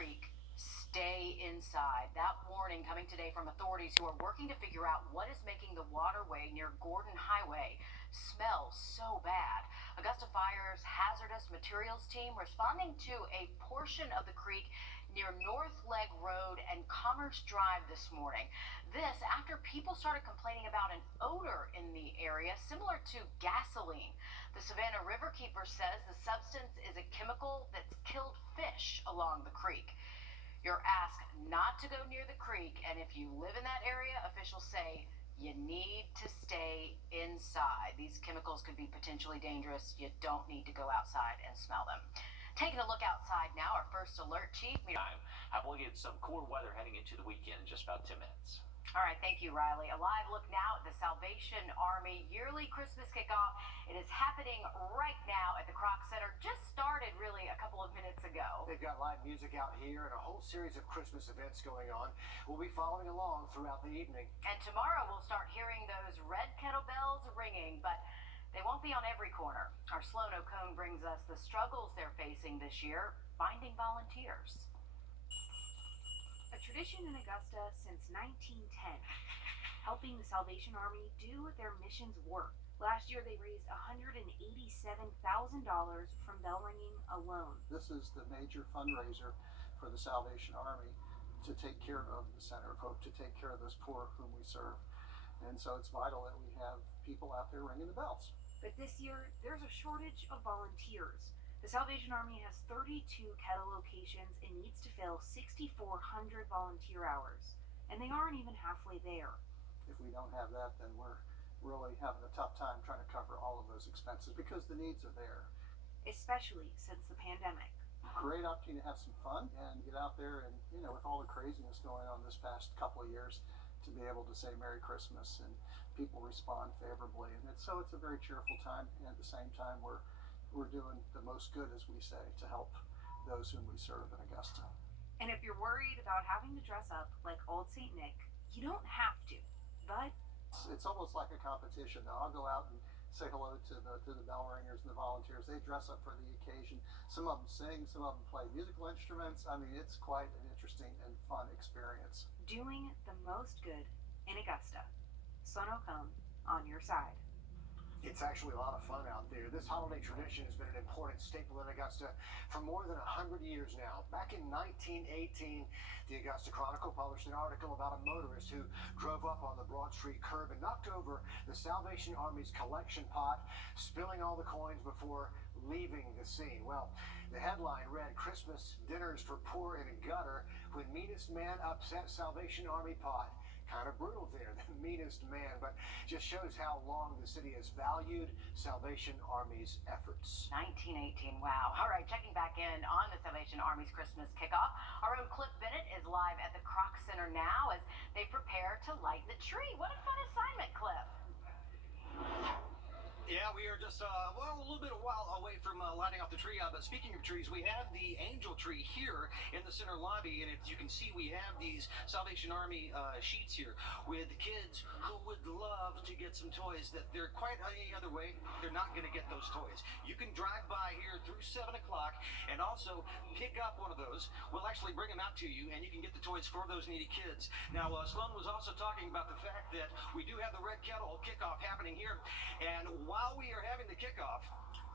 creek, stay inside. That warning coming today from authorities who are working to figure out what is making the waterway near Gordon Highway smell so bad. Augusta Fire's hazardous materials team responding to a portion of the creek near North Leg Road and Commerce Drive this morning. This after people started complaining about an odor in the area similar to gasoline. The Savannah Riverkeeper says the substance is a chemical that's killed fish along the creek. You're asked not to go near the creek, and if you live in that area, officials say you need to stay inside. These chemicals could be potentially dangerous. You don't need to go outside and smell them. Taking a look outside now, our first alert chief. I will get some cooler weather heading into the weekend in just about 10 minutes. All right, thank you, Riley. A live look now at the Salvation Army yearly Christmas kickoff. It is happening right now at the Kroc Center. Just started really a couple of minutes ago. They've got live music out here and a whole series of Christmas events going on. We'll be following along throughout the evening. And tomorrow we'll start hearing those red kettle bells ringing, but they won't be on every corner. Our Sloan O'Cone brings us the struggles they're facing this year, finding volunteers. A tradition in Augusta since 1910, helping the Salvation Army do their mission's work. Last year they raised $187,000 from bell ringing alone. This is the major fundraiser for the Salvation Army to take care of the center of hope, to take care of those poor whom we serve. And so it's vital that we have people out there ringing the bells. But this year there's a shortage of volunteers. The Salvation Army has 32 kettle locations and needs to fill 6,400 volunteer hours, and they aren't even halfway there. If we don't have that, then we're really having a tough time trying to cover all of those expenses because the needs are there. Especially since the pandemic. Great opportunity to have some fun and get out there and, with all the craziness going on this past couple of years, to be able to say Merry Christmas and people respond favorably. And it's a very cheerful time, and at the same time we're doing the most good, as we say, to help those whom we serve in Augusta. And if you're worried about having to dress up like Old St. Nick, you don't have to, but it's almost like a competition. Now, I'll go out and say hello to the bell ringers and the volunteers. They dress up for the occasion. Some of them sing, some of them play musical instruments. I mean, it's quite an interesting and fun experience. Doing the most good in Augusta. Sloan O'Cone on your side. It's actually a lot of fun out there. This holiday tradition has been an important staple in Augusta for more than 100 years now. Back in 1918, the Augusta Chronicle published an article about a motorist who drove up on the Broad Street curb and knocked over the Salvation Army's collection pot, spilling all the coins before leaving the scene. Well, the headline read, "Christmas dinners for poor in a gutter when meanest man upset Salvation Army pot." Kind of brutal there, the meanest man, but just shows how long the city has valued Salvation Army's efforts. 1918, wow. All right, checking back in on the Salvation Army's Christmas kickoff. Our own Cliff Bennett is live at the Kroc Center now as they prepare to light the tree. What a fun assignment, Cliff. Yeah, we are just, a little bit away from lighting off the tree. But speaking of trees, we have the angel tree here in the center lobby. And as you can see, we have these Salvation Army sheets here with kids who would love to get some toys that they're quite any other way. They're not going to get those toys. You can drive by here through 7 o'clock and also pick up one of those. We'll actually bring them out to you, and you can get the toys for those needy kids. Now, Sloan was also talking about the fact that we do have the Red Kettle kickoff happening here. And while we are having the kickoff,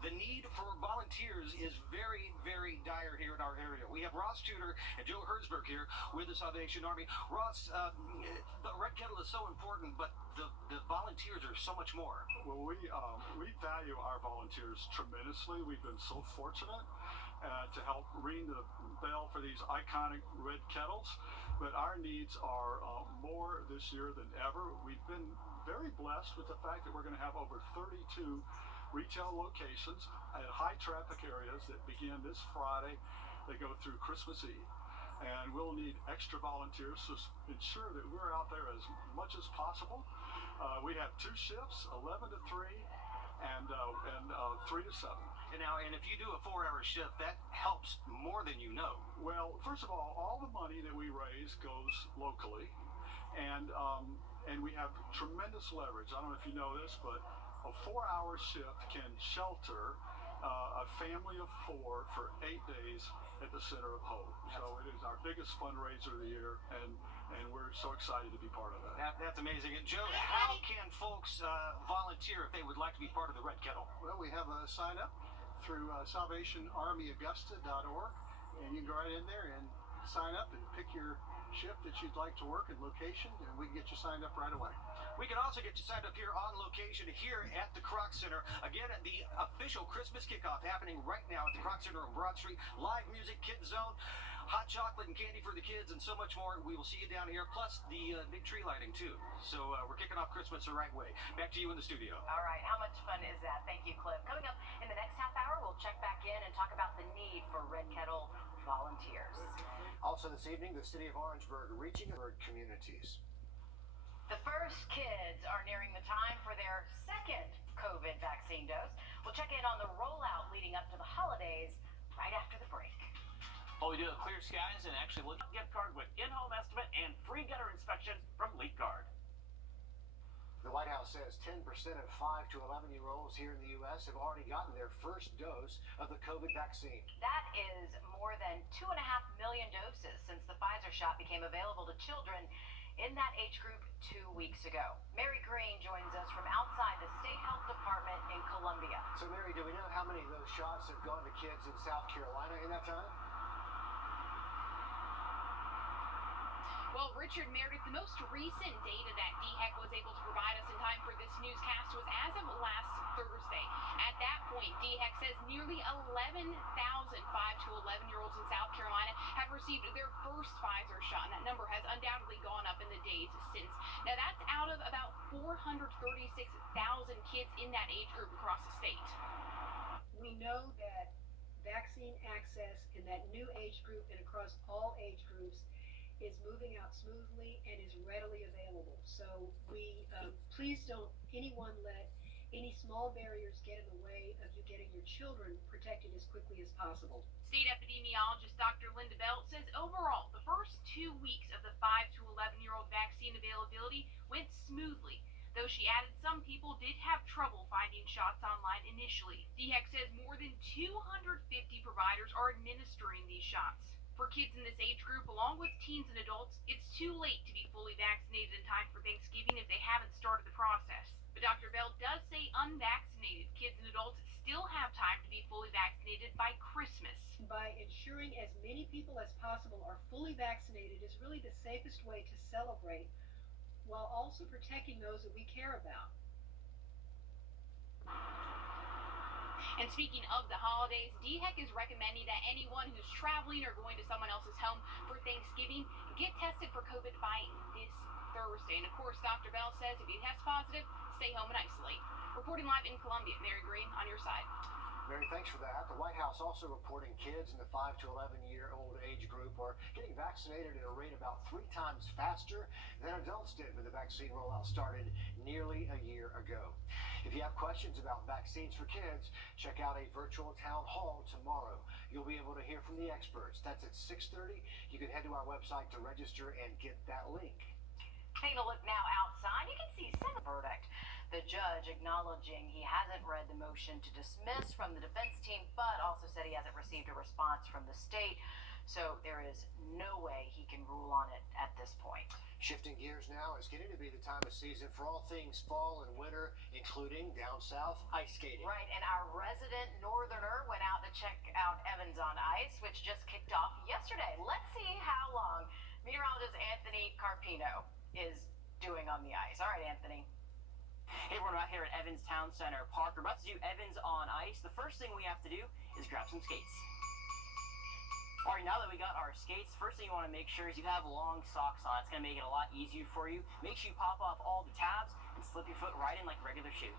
the need for volunteers is very, very dire here in our area. We have Ross Tudor and Joe Herzberg here with the Salvation Army. Ross, the Red Kettle is so important, but the volunteers are so much more. Well, we value our volunteers tremendously. We've been so fortunate to help ring the bell for these iconic red kettles, but our needs are more this year than ever. We've been very blessed with the fact that we're going to have over 32 retail locations at high traffic areas that begin this Friday. They go through Christmas Eve, and we'll need extra volunteers to ensure that we're out there as much as possible. We have 2 shifts, 11 to 3 and 3 to 7. And if you do a 4-hour shift, that helps more than you know. Well, first of all the money that we raise goes locally, and we have tremendous leverage. I don't know if you know this, but a 4-hour shift can shelter a family of 4 for 8 days at the Center of Hope. So it is our biggest fundraiser of the year, and we're so excited to be part of that. That's amazing. And Joe, how can folks volunteer if they would like to be part of the Red Kettle? Well, we have a sign up through SalvationArmyAugusta.org, and you can go right in there and sign up and pick your shift that you'd like to work and location, and we can get you signed up right away. We can also get you signed up here on location here at the Kroc Center. Again, the official Christmas kickoff happening right now at the Kroc Center on Broad Street. Live music, kids zone, hot chocolate and candy for the kids, and so much more. We will see you down here, plus the big tree lighting too. So we're kicking off Christmas the right way. Back to you in the studio. All right, how much fun is that? Thank you, Cliff. Coming up in the next half hour, we'll check back in and talk about the need for Red Kettle volunteers. Also this evening, the city of Orangeburg reaching out communities. The first kids are nearing the time for their second COVID vaccine dose. We'll check in on the rollout leading up to the holidays right after the break. Well, we do have clear skies and actually look at gift card with in-home estimate and free gutter inspection from Leak Guard. The White House says 10% of 5 to 11-year-olds here in the U.S. have already gotten their first dose of the COVID vaccine. That is more than 2.5 million doses since the Pfizer shot became available to children in that age group 2 weeks ago. Mary Green joins us from outside the State Health Department in Columbia. So, Mary, do we know how many of those shots have gone to kids in South Carolina in that time? Well, Richard Meredith, the most recent data that DHEC was able to provide us in time for this newscast was as of last Thursday. At that point, DHEC says nearly 11,000 5 to 11-year-olds in South Carolina have received their first Pfizer shot, and that number has undoubtedly gone up in the days since. Now, that's out of about 436,000 kids in that age group across the state. We know that vaccine access in that new age group and across all age groups is moving out smoothly and is readily available. So please don't anyone let any small barriers get in the way of you getting your children protected as quickly as possible. State epidemiologist Dr. Linda Belt says overall, the first 2 weeks of the 5 to 11-year-old vaccine availability went smoothly, though she added some people did have trouble finding shots online initially. DHEC says more than 250 providers are administering these shots. For kids in this age group, along with teens and adults, it's too late to be fully vaccinated in time for Thanksgiving if they haven't started the process. But Dr. Bell does say unvaccinated kids and adults still have time to be fully vaccinated by Christmas. By ensuring as many people as possible are fully vaccinated is really the safest way to celebrate while also protecting those that we care about. And speaking of the holidays, DHEC is recommending that anyone who's traveling or going to someone else's home for Thanksgiving get tested for COVID by this Thursday. And of course, Dr. Bell says if you test positive, stay home and isolate. Reporting live in Columbia, Mary Green on your side. Mary, thanks for that. The White House also reporting kids in the 5 to 11-year-old age group are getting vaccinated at a rate about 3 times faster than adults did when the vaccine rollout started nearly a year ago. If you have questions about vaccines for kids, check out a virtual town hall tomorrow. You'll be able to hear from the experts. That's at 6:30. You can head to our website to register and get that link. Taking a look now outside, you can see some verdict. The judge acknowledging he hasn't read the motion to dismiss from the defense team, but also said he hasn't received a response from the state. So there is no way he can rule on it at this point. Shifting gears now, it's getting to be the time of season for all things fall and winter, including down south ice skating. Right, and our resident northerner went out to check out Evans on Ice, which just kicked off yesterday. Let's see how long meteorologist Anthony Carpino is doing on the ice. All right, Anthony. Hey, we're out here at Evans Town Center Park. We're about to do Evans on Ice. The first thing we have to do is grab some skates. All right, now that we got our skates, first thing you want to make sure is you have long socks on. It's going to make it a lot easier for you. Make sure you pop off all the tabs and slip your foot right in like a regular shoe.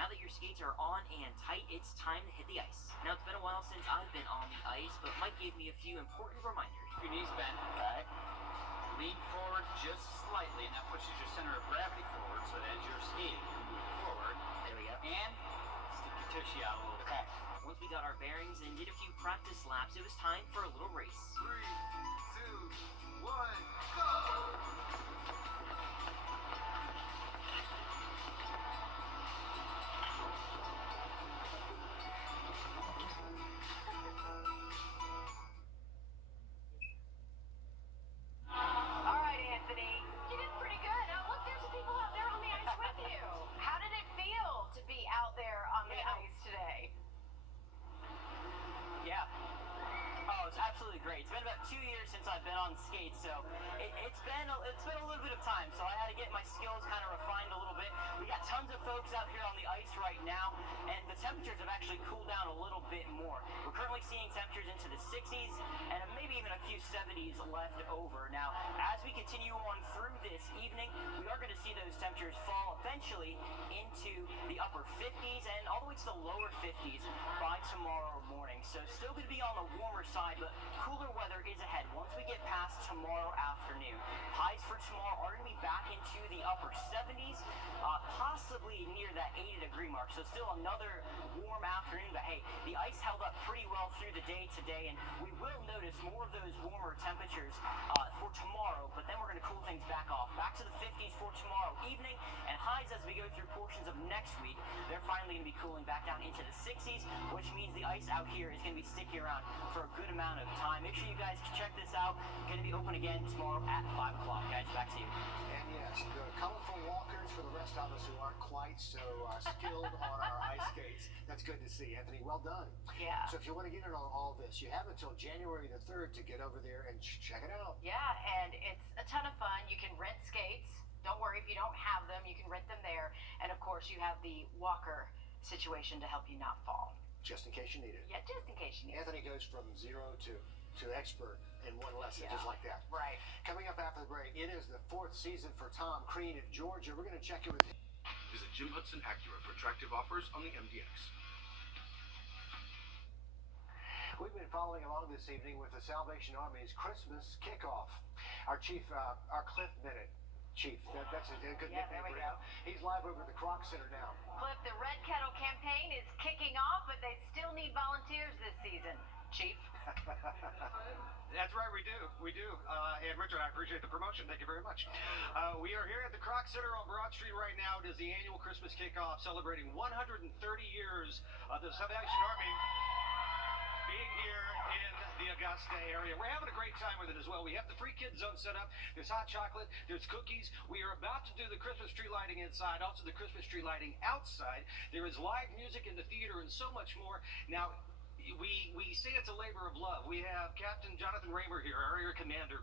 Now that your skates are on and tight, it's time to hit the ice. Now, it's been a while since I've been on the ice, but Mike gave me a few important reminders. Your knees bent, right? Lean forward just slightly, and that pushes your center of gravity forward, so that as you're skating, you move forward. There we go. And stick your tushy out a little bit. Once we got our bearings and did a few practice laps, it was time for a little race. 3, 2, 1, go! right. It's been about 2 years since I've been on skates, so it's been a little bit of time. So I had to get my skills kind of refined a little bit. We got tons of folks out here on the ice right now, and the temperatures have actually cooled down a little bit more. We're currently seeing temperatures into the 60s and maybe even a few 70s left over. Now, as we continue on through this evening, we are going to see those temperatures fall eventually into the upper 50s and all the way to the lower 50s by tomorrow morning. So still going to be on the warmer side, but cooler weather is ahead once we get past tomorrow afternoon. Highs for tomorrow are going to be back into the upper 70s, possibly near that 80-degree mark. So still another warm afternoon, but hey, the ice held up pretty well through the day today, and we will notice more of those warmer temperatures for tomorrow, but then we're going to cool things back off. Back to the 50s for tomorrow evening, and highs as we go through portions of next week. They're finally going to be cooling back down into the 60s, which means the ice out here is going to be sticking around for a good amount of time. Make sure you guys check this out. Going to be open again tomorrow at 5 o'clock. Guys, back to you. And yes, the colorful walkers for the rest of us who aren't quite so skilled on our ice skates. That's good to see, Anthony. Well done. Yeah. So if you want to get in on all this, you have until January the 3rd to get over there and check it out. Yeah, and it's a ton of fun. You can rent skates. Don't worry if you don't have them, you can rent them there. And of course, you have the walker situation to help you not fall. Just in case you need it. Yeah, just in case you need it. Anthony goes from zero to expert in one lesson, just like that. Right. Coming up after the break, it is the 4th season for Tom Crean at Georgia. We're going to check in with him. Visit Jim Hudson Acura for attractive offers on the MDX. We've been following along this evening with the Salvation Army's Christmas kickoff. Our chief, our Cliff Bennett. Chief, that's a good Yeah, nickname there we for him. go. He's live over at the Kroc Center now. Cliff, the Red Kettle campaign is kicking off, but they still need volunteers this season. Chief? That's right, we do. And Richard, I appreciate the promotion. Thank you very much. We are here at the Kroc Center on Broad Street right now. It is the annual Christmas kickoff celebrating 130 years of the Salvation Army being here in the Augusta area. We're having a great time with it as well. We have the free kids zone set up. There's hot chocolate. There's cookies. We are about to do the Christmas tree lighting inside, also the Christmas tree lighting outside. There is live music in the theater and so much more. Now, we say it's a labor of love. We have Captain Jonathan Raymer here, our area commander.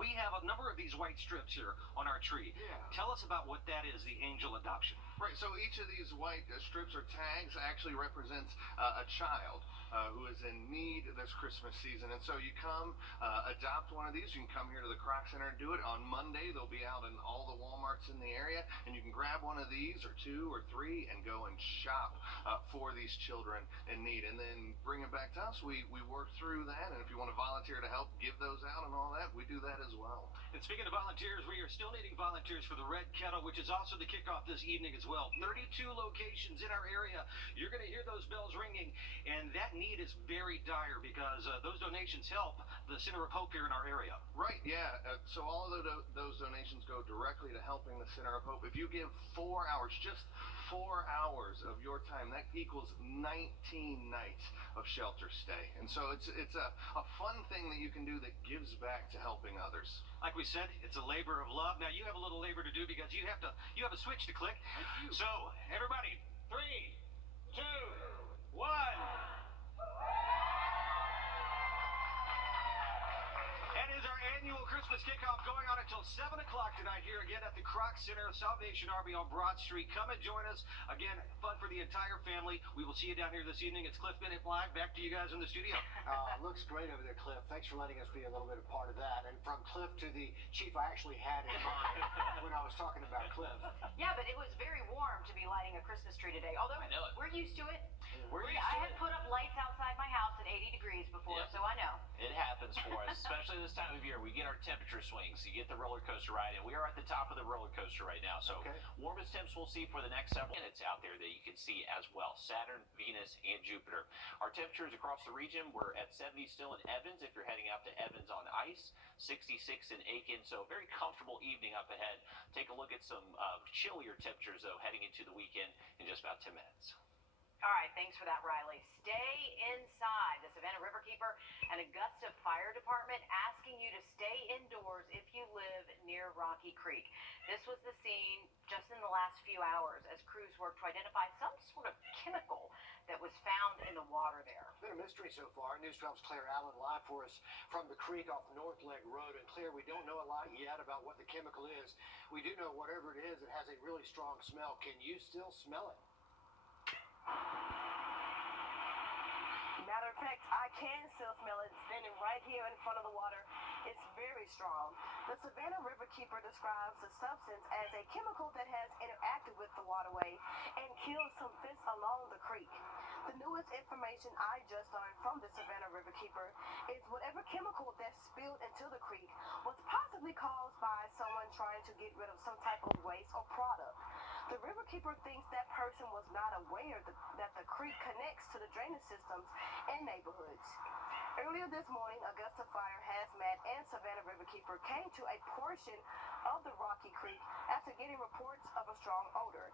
We have a number of these white strips here on our tree. Yeah. Tell us about what that is, the angel adoption. Right, so each of these white strips or tags actually represents a child who is in need this Christmas season. And so you come, adopt one of these. You can come here to the Kroc Center and do it. On Monday, they'll be out in all the Walmarts in the area, and you can grab one of these or 2 or 3 and go and shop for these children in need. And then bring them back to us. We work through that, and if you want to volunteer to help give those out and all that, we do that as well. And speaking of volunteers, we are still needing volunteers for the Red Kettle, which is also the kickoff this evening as well. 32 locations in our area. You're going to hear those bells ringing, and that need is very dire because those donations help the Center of Hope here in our area. Right, yeah. So all of those donations go directly to helping the Center of Hope. If you give 4 hours, just 4 hours of your time, that equals 19 nights of shelter stay. And so it's a fun thing that you can do that gives back to helping others. Like we said, it's a labor of love. Now you have a little labor to do because you have a switch to click. So everybody, 3, 2, 1. That is our annual Christmas kickoff going on until 7 o'clock tonight here again at the Kroc Center of Salvation Army on Broad Street. Come and join us. Again, fun for the entire family. We will see you down here this evening. It's Cliff Bennett live. Back to you guys in the studio. Looks great over there, Cliff. Thanks for letting us be a little bit of part of that. And from Cliff to the chief I actually had in mind when I was talking about Cliff. Yeah, but it was very warm to be lighting a Christmas tree today. Although I know it. we're used to it. I have put up lights outside my house at 80 degrees before, Yep. so I know. It happens for us, especially this time of year. We get our temperature swings. You get the roller coaster ride, and we are at the top of the roller coaster right now. So warmest temps we'll see for the next several minutes out there that you can see as well. Saturn, Venus, and Jupiter. Our temperatures across the region, we're at 70 still in Evans if you're heading out to Evans on ice, 66 in Aiken. So very comfortable evening up ahead. Take a look at some chillier temperatures, though, heading into the weekend in just about 10 minutes. All right, thanks for that, Riley. Stay inside. The Savannah Riverkeeper and Augusta Fire Department asking you to stay indoors if you live near Rocky Creek. This was the scene just in the last few hours as crews worked to identify some sort of chemical that was found in the water there. It's been a mystery so far. News 12's Claire Allen live for us from the creek off North Leg Road. And Claire, we don't know a lot yet about what the chemical is. We do know whatever it is, it has a really strong smell. Can you still smell it? Matter of fact, I can still smell it standing right here in front of the water. It's very strong. The Savannah River Keeper describes the substance as a chemical that has interacted with the waterway and killed some fish along the creek. The newest information I just learned from the Savannah River Keeper is whatever chemical that spilled into the creek was possibly caused by someone trying to get rid of some type of waste or product. The riverkeeper thinks that person was not aware that the creek connects to the drainage systems and neighborhoods. Earlier this morning, Augusta Fire Hazmat and Savannah Riverkeeper came to a portion of the Rocky Creek after getting reports of a strong odor.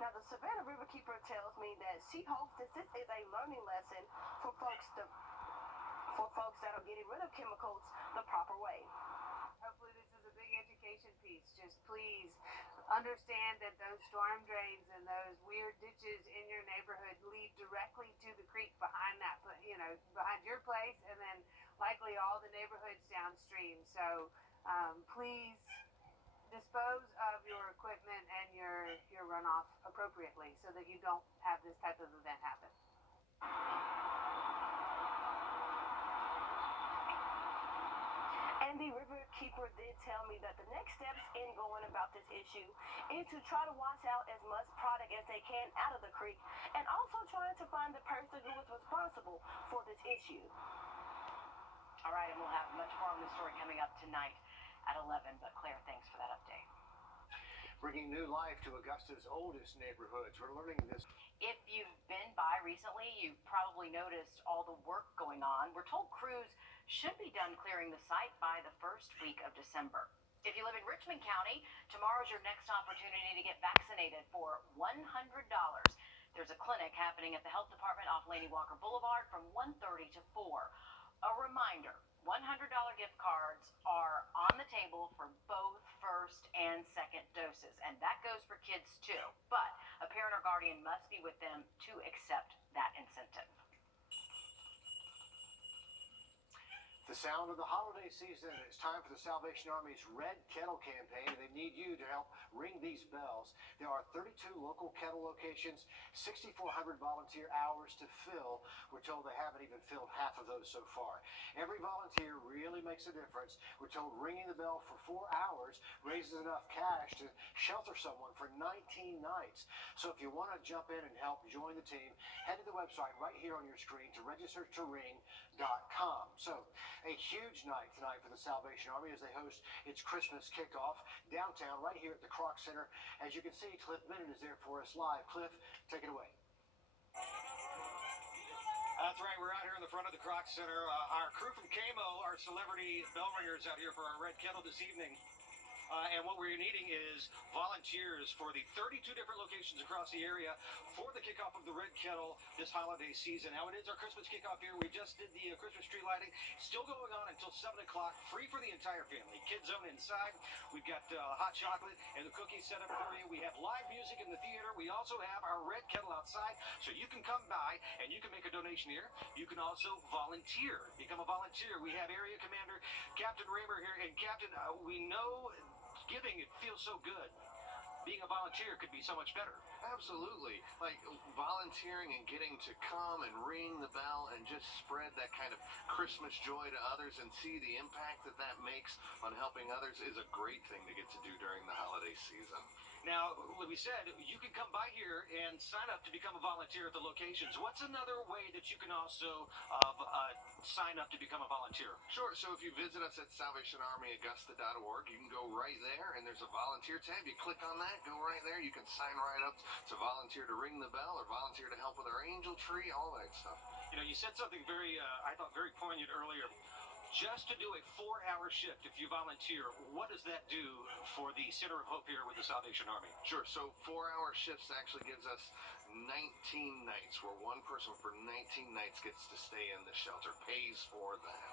Now, the Savannah Riverkeeper tells me that she hopes that this is a learning lesson for folks that are getting rid of chemicals the proper way. Hopefully this is a big education piece. Just please understand that those storm drains and those weird ditches in your neighborhood lead directly to the creek behind that, behind your place, and then likely all the neighborhoods downstream. So please dispose of your equipment and your runoff appropriately so that you don't have this type of event happen. And the riverkeeper did tell me that the next steps in going about this issue is to try to wash out as much product as they can out of the creek, and also trying to find the person who was responsible for this issue. All right, and we'll have much more on this story coming up tonight at 11. But Claire, thanks for that update. Bringing new life to Augusta's oldest neighborhoods. We're learning this. If you've been by recently, you've probably noticed all the work going on. We're told crews should be done clearing the site by the first week of December. If you live in Richmond County, tomorrow's your next opportunity to get vaccinated for $100. There's a clinic happening at the health department off Laney Walker Boulevard from 1:30 to 4. A reminder, $100 gift cards are on the table for both first and second doses, and that goes for kids too. But a parent or guardian must be with them to accept that incentive. The sound of the holiday season. It's time for the Salvation Army's Red Kettle campaign, and they need you to help ring these bells. There are 32 local kettle locations, 6,400 volunteer hours to fill. We're told they haven't even filled half of those so far. Every volunteer really makes a difference. We're told ringing the bell for 4 hours raises enough cash to shelter someone for 19 nights. So if you want to jump in and help join the team, head to the website right here on your screen to register to ring.com. So a huge night tonight for the Salvation Army as they host its Christmas kickoff downtown right here at the Kroc Center. As you can see, Cliff Bennett is there for us live. Cliff, take it away. That's right, we're out here in the front of the Kroc Center. Our crew from KMO, our celebrity bell ringers out here for our Red Kettle this evening. And what we're needing is volunteers for the 32 different locations across the area for the kickoff of the Red Kettle this holiday season. Now, it is our Christmas kickoff here. We just did the Christmas tree lighting. Still going on until 7 o'clock, free for the entire family. Kids zone inside. We've got hot chocolate and the cookies set up for you. We have live music in the theater. We also have our Red Kettle outside, so you can come by and you can make a donation here. You can also volunteer, become a volunteer. We have Area Commander Captain Raymer here. And Captain, we know giving, it feels so good. Being a volunteer could be so much better. Absolutely. Like volunteering and getting to come and ring the bell and just spread that kind of Christmas joy to others and see the impact that that makes on helping others is a great thing to get to do during the holiday season. Now, like we said, you can come by here and sign up to become a volunteer at the locations. What's another way that you can also sign up to become a volunteer? Sure. So if you visit us at SalvationArmyAugusta.org, you can go right there, and there's a volunteer tab. You click on that, go right there. You can sign right up to volunteer to ring the bell or volunteer to help with our angel tree, all that stuff. You know, you said something very, I thought, very poignant earlier. Just to do a 4-hour shift, if you volunteer, what does that do for the Center of Hope here with the Salvation Army? Sure. So 4-hour shifts actually gives us 19 nights, where one person for 19 nights gets to stay in the shelter, pays for that.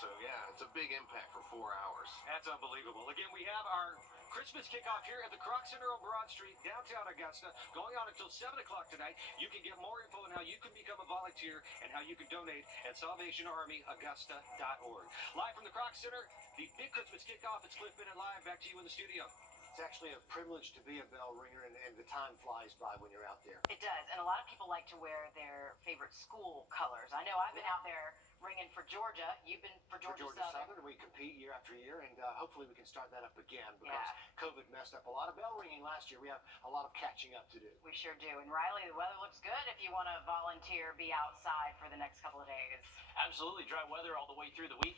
So yeah, it's a big impact for 4 hours. That's unbelievable. Again, we have our Christmas kickoff here at the Kroc Center on Broad Street, downtown Augusta, going on until 7 o'clock tonight. You can get more info on how you can become a volunteer and how you can donate at SalvationArmyAugusta.org. Live from the Kroc Center, the big Christmas kickoff. It's Cliff Bennett live. Back to you in the studio. It's actually a privilege to be a bell ringer, and the time flies by when you're out there. It does, and a lot of people like to wear their favorite school colors. I know I've been out there ringing for Georgia. You've been for Georgia Southern. We compete year after year, and hopefully we can start that up again because COVID messed up a lot of bell ringing last year. We have a lot of catching up to do. We sure do. And Riley, the weather looks good if you want to volunteer, be outside for the next couple of days. Absolutely. Dry weather all the way through the weekend.